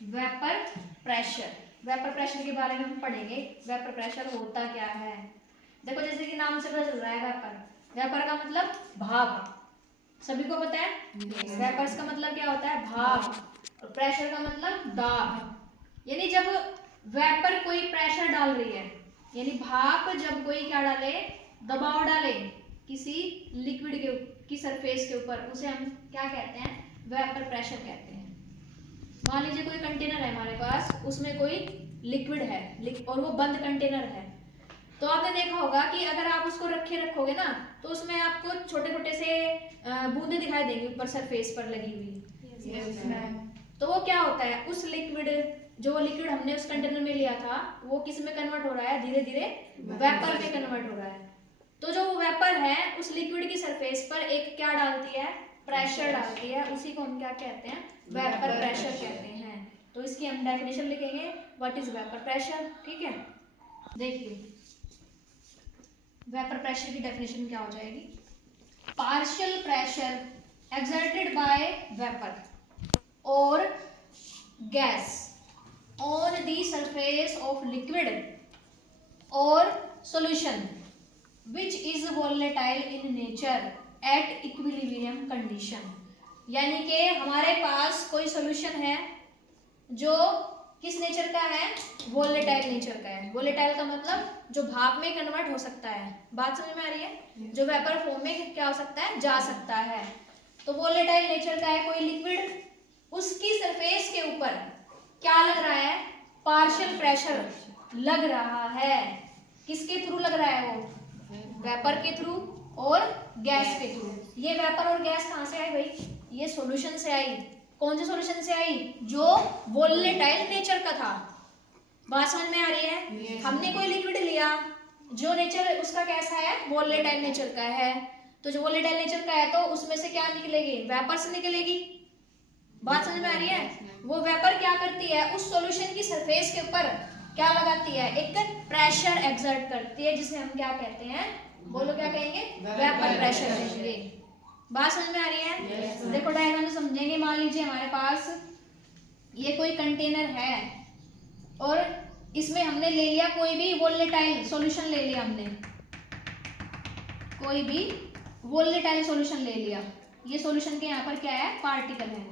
Vapour pressure. Vapour pressure के बारे में हम पढ़ेंगे, वेपर प्रेशर होता क्या है। देखो जैसे कि नाम से पता चल रहा है वेपर, वेपर का मतलब भाप, सभी को पता है। वेपर्स का मतलब क्या होता है, भाप, और प्रेशर का मतलब दाब। यानी जब वेपर कोई प्रेशर डाल रही है, यानी भाप जब कोई क्या डाले, दबाव डाले किसी लिक्विड की सरफेस के ऊपर, उसे हम क्या कहते हैं, वेपर प्रेशर कहते हैं। मान लीजिए कोई कंटेनर है हमारे पास, उसमें कोई लिक्विड है और वो बंद कंटेनर है, तो आपने देखा होगा कि अगर आप उसको रखोगे ना, तो उसमें आपको छोटे छोटे से बूंदे दिखाई देंगी ऊपर सरफेस पर लगी हुई। तो वो क्या होता है, उस जो लिक्विड हमने उस कंटेनर में लिया था, वो किस में कन्वर्ट हो रहा है, धीरे धीरे वेपर में कन्वर्ट हो रहा है। तो जो वेपर है उस लिक्विड की सरफेस पर एक क्या डालती है, प्रेशर डालती है, उसी को हम क्या कहते हैं, वेपर प्रेशर कहते हैं। तो इसकी हम डेफिनेशन लिखेंगे, व्हाट इज वेपर प्रेशर। ठीक है, देखिए वेपर प्रेशर की डेफिनेशन क्या हो जाएगी, partial pressure exerted by vapour और gas on the surface of liquid और solution which is volatile in nature at equilibrium condition। यानी कि हमारे पास कोई सॉल्यूशन है जो किस नेचर का है, वोलेटाइल नेचर का है। वोलेटाइल का मतलब जो भाप में कन्वर्ट हो सकता है, बात समझ में आ रही है, जो वेपर फॉर्म में क्या हो सकता है, जा सकता है। तो वोलेटाइल नेचर का है कोई लिक्विड, उसकी सरफेस के ऊपर क्या लग रहा है, पार्शियल प्रेशर लग रहा है। किसके थ्रू लग रहा है, वो वेपर के थ्रू और गैस के थ्रू। ये वेपर और गैस कहाँ से आई भाई, ये सॉल्यूशन से आई। कौन से सॉल्यूशन से आई, जो वोलेटाइल नेचर का था। बात समझ में आ रही है। हमने कोई लिक्विड लिया जो नेचर उसका कैसा है, वोलेटाइल नेचर का है, तो जो वोलेटाइल नेचर का है तो उसमें से क्या निकलेगी, वेपर से निकलेगी। बात समझ में आ रही है। वो वेपर क्या करती है, उस सॉल्यूशन की सरफेस के ऊपर क्या लगाती है, एक प्रेशर एक्सर्ट करती है, जिसे हम क्या कहते हैं, बोलो क्या कहेंगे, वेपर प्रेशर कहेंगे। बात समझ में आ रही है। देखो डायग्राम से समझेंगे। मान लीजिए हमारे पास ये कोई कंटेनर है और इसमें हमने ले लिया कोई भी वोलेटाइल सॉल्यूशन, ले लिया हमने कोई भी वोलेटाइल सॉल्यूशन ले लिया। ये सॉल्यूशन के यहाँ पर क्या है, पार्टिकल है,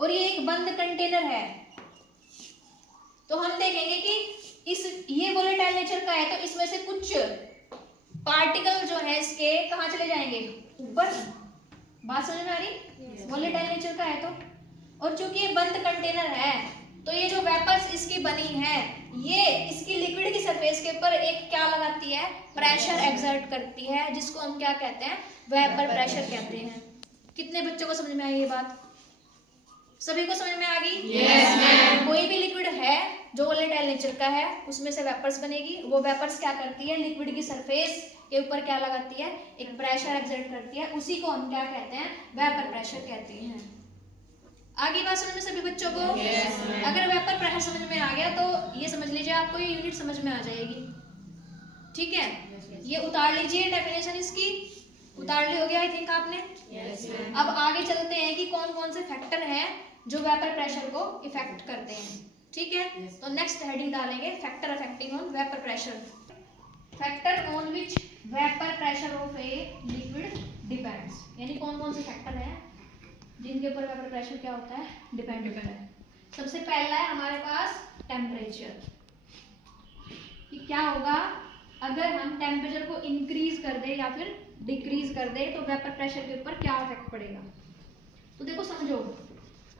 और ये एक बंद कंटेनर है। तो हम देखेंगे कि ये वोलेटाइल नेचर का है, तो इसमें से कुछ पार्टिकल जो है इसके कहाँ चले जाएंगे, ऊपर। बात समझ में आ रही, वोलेटाइल नेचर का है तो। और चूंकि ये बंद कंटेनर है, तो ये जो वेपर्स इसकी बनी है, ये इसकी लिक्विड की सरफेस के ऊपर एक क्या लगाती है, प्रेशर एक्सर्ट करती है, जिसको हम क्या कहते हैं, वेपर प्रेशर कहते हैं। कितने बच्चों को समझ में आई ये बात, सभी को समझ में आ गई। yes, ma'am. कोई भी लिक्विड है जो वोलेटाइल नेचर का है, उसमें से वेपर्स बनेगी। वो वेपर्स क्या करती है, लिक्विड की सरफेस के ऊपर क्या लगाती है, एक प्रेशर एक्सर्ट करती है, उसी को हम क्या कहते हैं, वेपर प्रेशर कहते हैं। आगे बात समझ में सभी बच्चों को। yes, अगर वेपर प्रेशर समझ में आ गया तो ये समझ लीजिए आपको ये यूनिट समझ में आ जाएगी। ठीक है, ये उतार लीजिए डेफिनेशन इसकी, उतार ली होगी आई थिंक आपने। yes, अब आगे चलते हैं कि कौन कौन से फैक्टर हैं जो वेपर प्रेशर को इफेक्ट करते हैं। ठीक है, तो नेक्स्ट हेडिंग डालेंगे, factor affecting on vapour pressure. Factor on which vapour pressure of a liquid depends. यानी कौन कौन से फैक्टर हैं जिनके ऊपर वेपर प्रेशर क्या होता है, डिपेंड करता है। सबसे पहला है हमारे पास टेम्परेचर, कि क्या होगा अगर हम टेम्परेचर को इंक्रीज कर दे या फिर डिक्रीज कर दे, तो वेपर प्रेशर के ऊपर क्या इफेक्ट पड़ेगा। तो देखो समझो,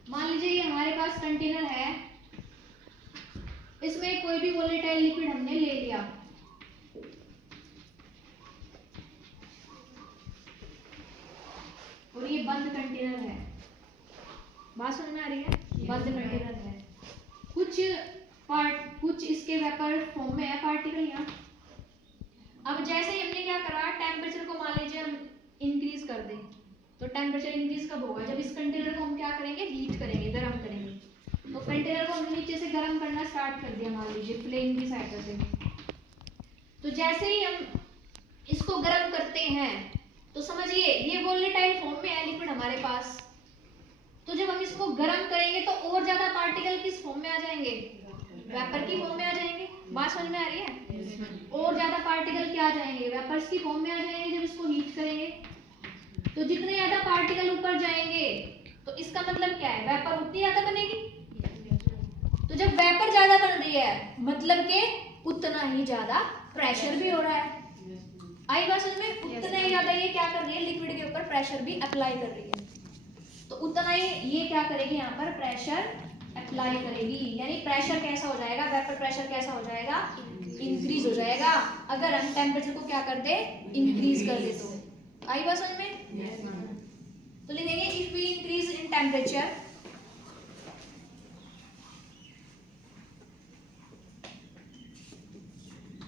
मान लीजिए ये हमारे पास कंटेनर है, इसमें कोई भी वोलेटाइल लिक्विड हमने ले लिया, और ये बंद कंटेनर है। बात समझ में आ रही है, बंद कंटेनर है, कुछ इसके वेपर फॉर्म में है पार्टिकल यहाँ। अब जैसे ही हमने क्या करा, टेम्परेचर को मान लीजिए हम इंक्रीज कर दें, तो टेम्परेचर इंक्रीज कब होगा, जब इस कंटेनर को हम क्या करेंगे, हीट करेंगे, गर्म करेंगे। तो कंटेनर को हमने नीचे से गर्म करना स्टार्ट कर दिया, मान लीजिए फ्लेम की सहायता से। तो जैसे ही हम इसको गर्म करते हैं, तो समझिए ये वोलेटाइल फॉर्म में है लिक्विड हमारे पास। तो जब हम इसको गर्म करेंगे तो और ज्यादा पार्टिकल किस फॉर्म में आ जाएंगे, वेपर की फॉर्म में आ जाएंगे। बात समझ में आ रही है? और ज्यादा पार्टिकल क्या आ जाएंगे, वेपर्स की फॉर्म में आ जाएंगे जब इसको हीट करेंगे। तो जितने ज्यादा पार्टिकल ऊपर जाएंगे तो इसका मतलब क्या है, वेपर उतनी ज्यादा बनेगी। तो जब वेपर ज्यादा बन रही है मतलब के उतना ही ज्यादा प्रेशर भी हो रहा है। आई बात समझ में? उतना ही ज्यादा ये क्या कर रही है, लिक्विड के ऊपर प्रेशर भी अप्लाई कर रही है। तो उतना ही ये क्या करेगी, यहाँ पर प्रेशर अप्लाई करेगी। यानी प्रेशर कैसा हो जाएगा, वेपर प्रेशर कैसा हो जाएगा, इंक्रीज हो जाएगा। अगर हम टेम्परेचर को क्या कर दे, इंक्रीज कर दे। तो आई बात समझ में? तो लिखेंगे if we increase in temperature,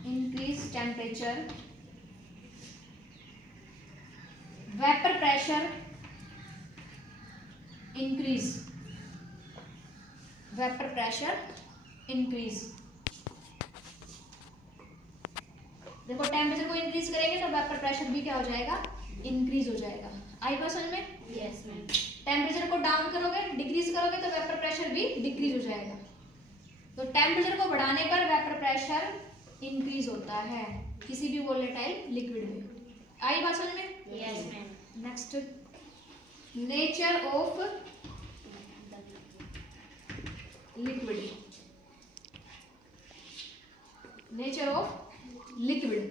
increase temperature, vapour pressure increase, vapour pressure increase. देखो टेम्परेचर को इंक्रीज करेंगे तो वेपर प्रेशर भी क्या हो जाएगा, इंक्रीज हो जाएगा। आई बात समझ में? Yes ma'am. टेम्परेचर को डाउन करोगे, डिक्रीज करोगे तो वेपर प्रेशर भी डिक्रीज हो जाएगा। तो टेम्परेचर को बढ़ाने पर वेपर प्रेशर इंक्रीज होता है किसी भी वोलेटाइल लिक्विड में। आई बात समझ में? Yes ma'am. Next, nature of liquid, nature of liquid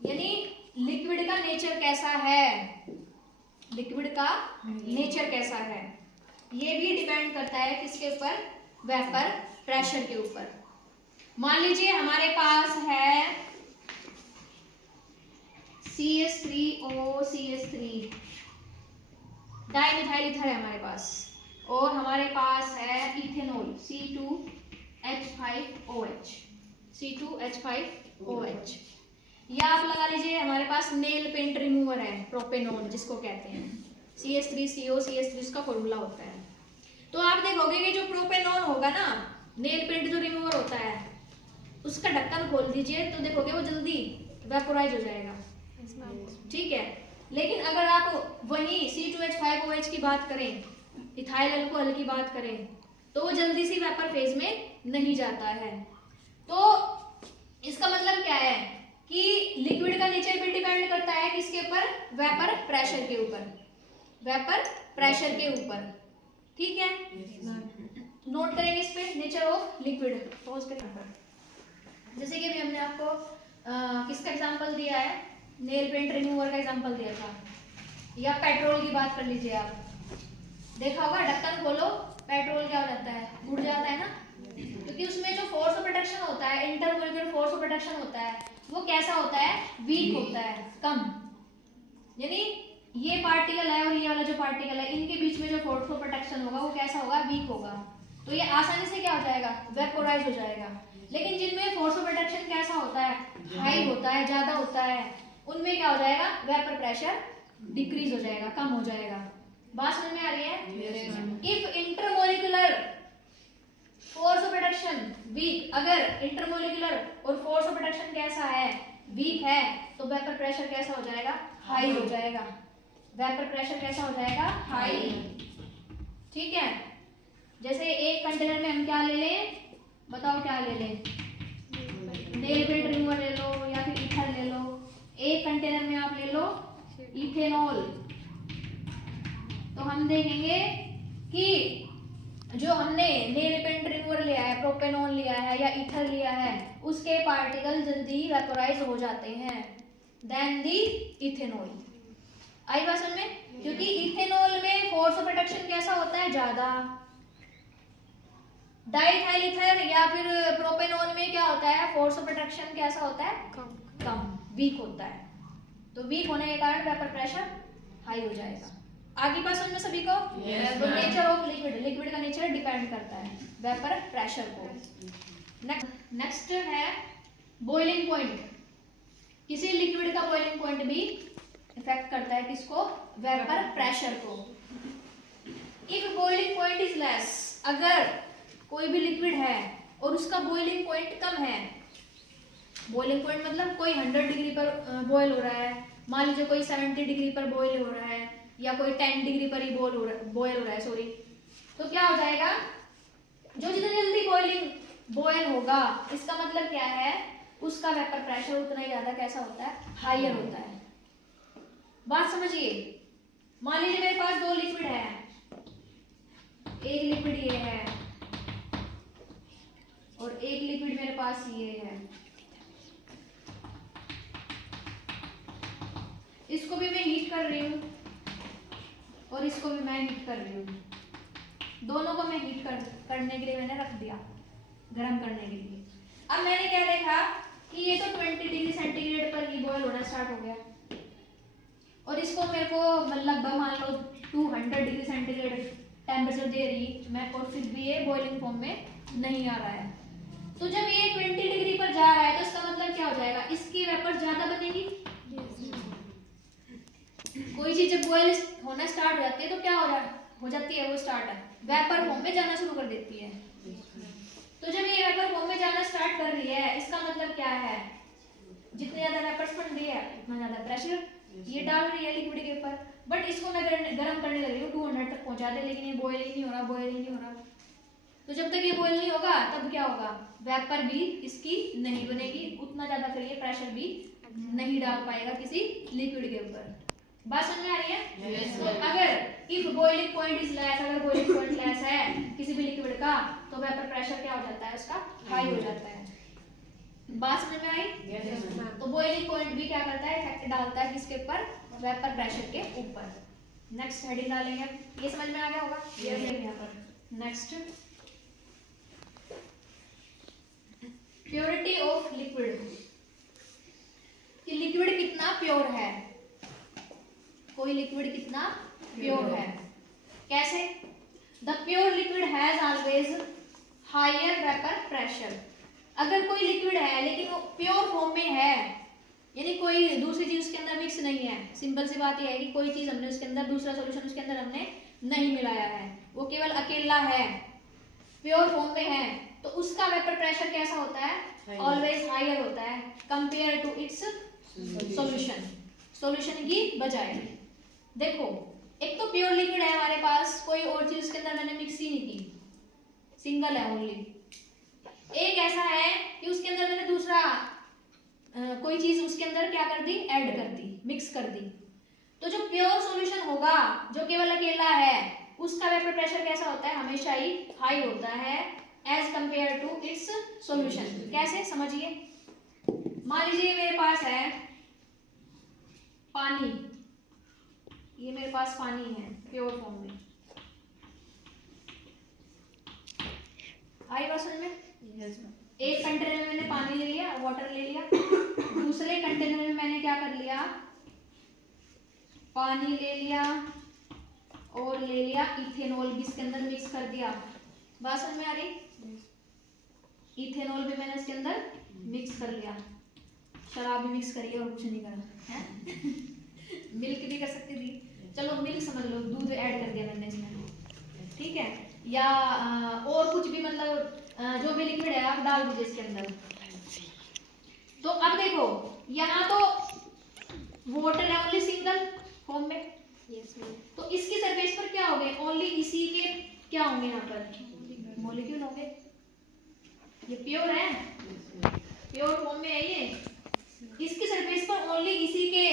यानी लिक्विड का नेचर कैसा है, लिक्विड का नेचर कैसा है ये भी डिपेंड करता है किसके ऊपर, वेपर प्रेशर के ऊपर। मान लीजिए हमारे पास है CH3OCH3 डाइमिथाइल ईथर है हमारे पास, और हमारे पास है इथेनॉल C2H5OH, C2H5OH। या आप लगा लीजिए हमारे पास नेल पेंट रिमूवर है, प्रोपेनॉन जिसको कहते हैं, CH3CO इसका फॉर्मूला होता है। तो आप देखोगे कि जो प्रोपेनॉन होगा ना, नेल पेंट जो रिमूवर होता है, उसका ढक्कन खोल दीजिए तो देखोगे वो जल्दी वेपोराइज हो जाएगा, ठीक है। लेकिन अगर आप वही C2H5OH की बात करें, इथाइल अल्कोहल की बात करें, तो वो जल्दी सी वेपर फेज में नहीं जाता है। तो इसका मतलब क्या है कि लिक्विड का नेचर भी डिपेंड करता है किसके ऊपर, वेपर प्रेशर के ऊपर, वेपर प्रेशर के ऊपर, ठीक है। नोट करेंगे इस पे, नेचर ऑफ लिक्विड। पॉज करें। जैसे कि अभी हमने आपको किसका एग्जांपल दिया है, नेल पेंट रिमूवर का एग्जांपल दिया था, या पेट्रोल की बात कर लीजिए आप, देखा होगा ढक्कन खोलो पेट्रोल क्या हो जाता है, उड़ जाता है ना, क्योंकि उसमें जो फोर्स ऑफ प्रोटेक्शन होता है, इंटरमोलिकुलर फोर्स ऑफ प्रोटेक्शन होता है, वो कैसा होता है, वीक होता है, कम। यानी ये पार्टिकल है और ये वाला जो पार्टिकल है, इनके बीच में जो फोर्स ऑफ प्रोटेक्शन होगा वो कैसा होगा, वीक होगा। तो ये आसानी से क्या हो जाएगा, वेपोराइज हो जाएगा। लेकिन जिनमें फोर्स ऑफ प्रोटेक्शन कैसा होता है, हाई होता है, ज्यादा होता है, उनमें क्या हो जाएगा, वेपर प्रेशर डिक्रीज हो जाएगा, कम हो जाएगा। बात समझ में आ रही है? If intermolecular force of protection weak, अगर इंटरमोलिकुलर और फोर्स ऑफ प्रोटेक्शन कैसा है, वीक है, तो वेपर प्रेशर कैसा हो जाएगा, हाई हो जाएगा। वेपर प्रेशर कैसा हो जाएगा, हाई, ठीक है। जैसे एक कंटेनर में हम क्या ले लें, बताओ क्या ले लें, नेल पेंट रिमूवर ले लो या फिर ईथर ले लो। एक कंटेनर में आप ले लो इथेनॉल, तो हम देखेंगे कि जो हमने नेल पेंट रिमूवर लिया है, प्रोपेनॉन लिया है या ईथर लिया है, उसके पार्टिकल जल्दी वेपोराइज हो जाते हैं देन दी इथेनॉल। आई बात समझ में? क्योंकि इथेनॉल में फोर्स ऑफ प्रोटेक्शन कैसा होता है, ज्यादा। डाइथाइल ईथर या फिर प्रोपेनॉन में क्या होता है, फोर्स ऑफ प्रोटेक्शन कैसा होता है, कम, वीक होता है। तो वीक होने के कारण वेपर प्रेशर हाई हो जाएगा। आगे बात समझ में सभी को? तो नेचर ऑफ लिक्विड, लिक्विड का नेचर डिपेंड करता है वेपर प्रेशर को। नेक्स्ट है बॉइलिंग पॉइंट। किसी लिक्विड का बॉइलिंग पॉइंट भी इफेक्ट करता है किसको, वेपर प्रेशर को। If boiling point is less, अगर कोई भी लिक्विड है और उसका बॉइलिंग पॉइंट कम है, बॉइलिंग पॉइंट मतलब कोई 100 डिग्री पर बॉयल हो रहा है, मान लीजिए कोई 70 डिग्री पर बॉयल हो रहा है, या कोई 10 डिग्री पर ही बॉयल हो रहा है, सॉरी, तो क्या हो जाएगा, जो जितना जल्दी बॉयल होगा, इसका मतलब क्या है, उसका वेपर प्रेशर उतना ही ज्यादा कैसा होता है, हायर होता है। बात समझिए। मान लीजिए मेरे पास दो लिक्विड है, एक लिक्विड ये है और एक लिक्विड मेरे पास ये है। इसको भी मैं हीट कर रही हूँ और इसको भी मैं हीट कर रही हूँ। दोनों को मैं हीट करने के लिए मैंने रख दिया, गर्म करने के लिए। अब मैंने क्या देखा कि ये तो 20 डिग्री सेंटीग्रेड पर ही बॉयल होना स्टार्ट हो गया और इसको मेरे को लगभग मान लो 200 डिग्री सेंटीग्रेड टेम्परेचर दे रही मैं, और फिर भी ये बॉइलिंग फॉर्म में नहीं आ रहा है। तो जब ये 20 डिग्री पर जा रहा है तो इसका मतलब क्या हो जाएगा, इसकी वेपर ज्यादा बनेगी। कोई चीज जब बॉयल होना स्टार्ट हो जाती है तो क्या हो जाती है, वो स्टार्ट वेपर फॉर्म में जाना शुरू कर देती है। तो जब ये वेपर फॉर्म में जाना स्टार्ट कर रही है, इसका मतलब क्या है, जितने ज्यादा वेपर्स बन रही है उतना ज्यादा प्रेशर ये डाल रही है लिक्विड के ऊपर। बट इसको मैं गर्म करने लग रही हूँ 200 तक पहुंचा दे, लेकिन ये बॉयल ही नहीं हो रहा, बॉयल ही नहीं हो रहा। तो जब तक ये बॉयल नहीं होगा तब क्या होगा, वेपर भी इसकी नहीं बनेगी उतना ज्यादा, फिर ये प्रेशर भी नहीं डाल पाएगा किसी लिक्विड के ऊपर। बात समझ में आ रही है? Yes, तो अगर if boiling point is less, अगर बॉइलिंग पॉइंट लेस है किसी भी लिक्विड का, तो वेपर प्रेशर क्या हो जाता है, उसका हाई हो जाता है। बात समझ में आई? Yes, ma'am. तो बॉइलिंग पॉइंट भी क्या करता है, इफेक्ट डालता है किसके ऊपर, वेपर प्रेशर के ऊपर। नेक्स्ट हेडिंग डालेंगे, ये समझ में आ गया होगा? Yes. यहाँ पर नेक्स्ट, प्योरिटी ऑफ लिक्विड, कि लिक्विड कितना प्योर है, कोई लिक्विड कितना प्योर है। कैसे? The pure liquid has always higher vapour pressure. अगर कोई लिक्विड है लेकिन वो प्योर फॉर्म में है, यानी कोई दूसरी चीज उसके अंदर मिक्स नहीं है, सिंपल सी बात यह है कि कोई चीज हमने उसके अंदर, दूसरा सॉल्यूशन उसके अंदर हमने नहीं मिलाया है, वो केवल अकेला है, प्योर फॉर्म में है, तो उसका वेपर प्रेशर कैसा होता है, ऑलवेज हायर होता है कंपेयर टू इट्स सॉल्यूशन की बजाय। देखो, एक तो प्योर लिक्विड है हमारे पास, कोई और चीज उसके अंदर मैंने मिक्स ही नहीं की, सिंगल है ओनली। एक ऐसा है कि उसके अंदर मैंने दूसरा कोई चीज उसके अंदर क्या कर दी, ऐड कर दी, मिक्स कर दी। तो जो प्योर सॉल्यूशन होगा, जो केवल अकेला है, उसका वेपर प्रेशर कैसा होता है, हमेशा ही हाई होता है as compare to its solution. कैसे, समझिए। मान लीजिए मेरे पास है पानी, ये मेरे पास पानी है प्योर फॉर्म में, आई बात समझ में? Yes, ma'am. एक कंटेनर में मैंने पानी ले लिया, वाटर ले लिया, दूसरे कंटेनर में मैंने क्या कर लिया, पानी ले लिया और ले लिया इथेनॉल भी इसके अंदर मिक्स कर दिया। बात समझ में आ रही? इथेनॉल भी मैंने इसके अंदर मिक्स कर लिया, शराब भी मिक्स करी और कुछ नहीं करा है मिल्क भी कर सकती थी, चलो मिल्क समझ लो, दूध ऐड कर दिया मैंने इसमें, ठीक है, या और कुछ भी, मतलब जो भी लिक्विड है आप डाल दीजिए इसके अंदर। तो अब देखो, यहाँ तो वाटर है ओनली सिंगल फॉर्म में, तो इसकी सरफेस पर क्या होंगे, ओनली इसी के क्या होंगे, यहाँ पर मॉलिक्यूल होंगे। ये प्योर है, प्योर फॉर्म में है ये, इसकी सरफेस पर ओनली इसी के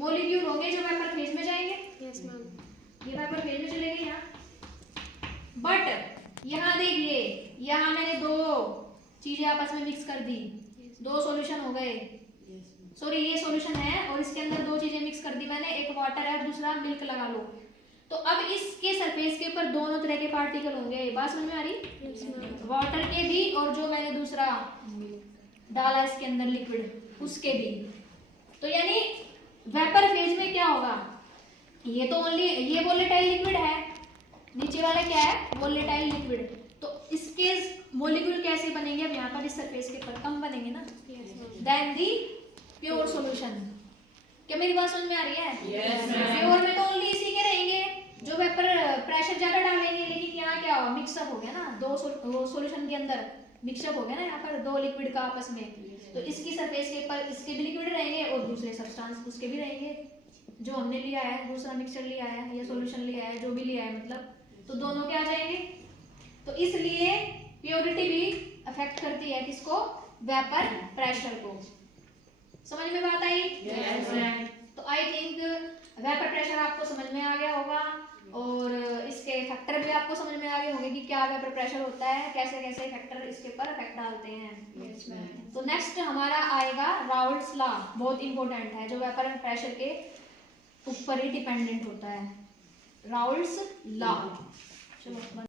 मॉलिक्यूल होंगे जो वेपर फेज में जाएंगे। ये वेपर फेज में चले गए यहाँ। बट यहाँ देखिए, यहाँ मैंने दो चीजें आपस में मिक्स कर दी, दो सॉल्यूशन हो गए, सॉरी ये सॉल्यूशन है और इसके अंदर दो चीजें मिक्स कर दी मैंने, एक वाटर है दूसरा मिल्क लगा लो। तो अब इसके सरफेस के ऊपर दोनों तरह के पार्टिकल होंगे, बात समझ में आ रही? वाटर के भी और जो मैंने दूसरा डाला इसके अंदर लिक्विड उसके भी। तो यानी वेपर फेज में क्या होगा, ये तो ओनली ये वोलेटाइल लिक्विड है, नीचे वाला क्या है, वोलेटाइल लिक्विड। तो इसके मॉलिक्यूल कैसे बनेंगे, अब यहाँ पर इस सरफेस के ऊपर कम बनेंगे ना देन दी प्योर सॉल्यूशन। क्या मेरी बात समझ में आ रही है? Yes, ma'am. प्योर में तो ओनली इसी के रहेंगे जो वेपर प्रेशर ज्यादा डालेंगे, लेकिन यहाँ क्या हुआ, मिक्सअप हो गया ना, दो सॉल्यूशन के अंदर मिक्सअप हो गया ना, यहाँ पर दो लिक्विड का आपस में। तो इसकी सरफेस के ऊपर इसके भी लिक्विड रहेंगे और दूसरे सब्सटेंस उसके भी रहेंगे, जो हमने लिया है, दूसरा मिक्सचर लिया है या सॉल्यूशन लिया है, जो भी लिया है मतलब, तो दोनों क्या आ जाएंगे। तो इसलिए प्योरिटी भी अफेक्ट करती है किसको, वेपर प्रेशर को। समझ में बात आई? तो आई थिंक वेपर प्रेशर आपको समझ में आ गया होगा और इसके फैक्टर भी आपको समझ में आ गए होंगे कि क्या वेपर प्रेशर होता है, कैसे कैसे फैक्टर इसके ऊपर इफेक्ट डालते हैं। तो नेक्स्ट हमारा आएगा राउल्ट्स लॉ, बहुत इंपॉर्टेंट है, जो वेपर प्रेशर के ऊपर ही डिपेंडेंट होता है, राउल्ट्स लॉ। चलो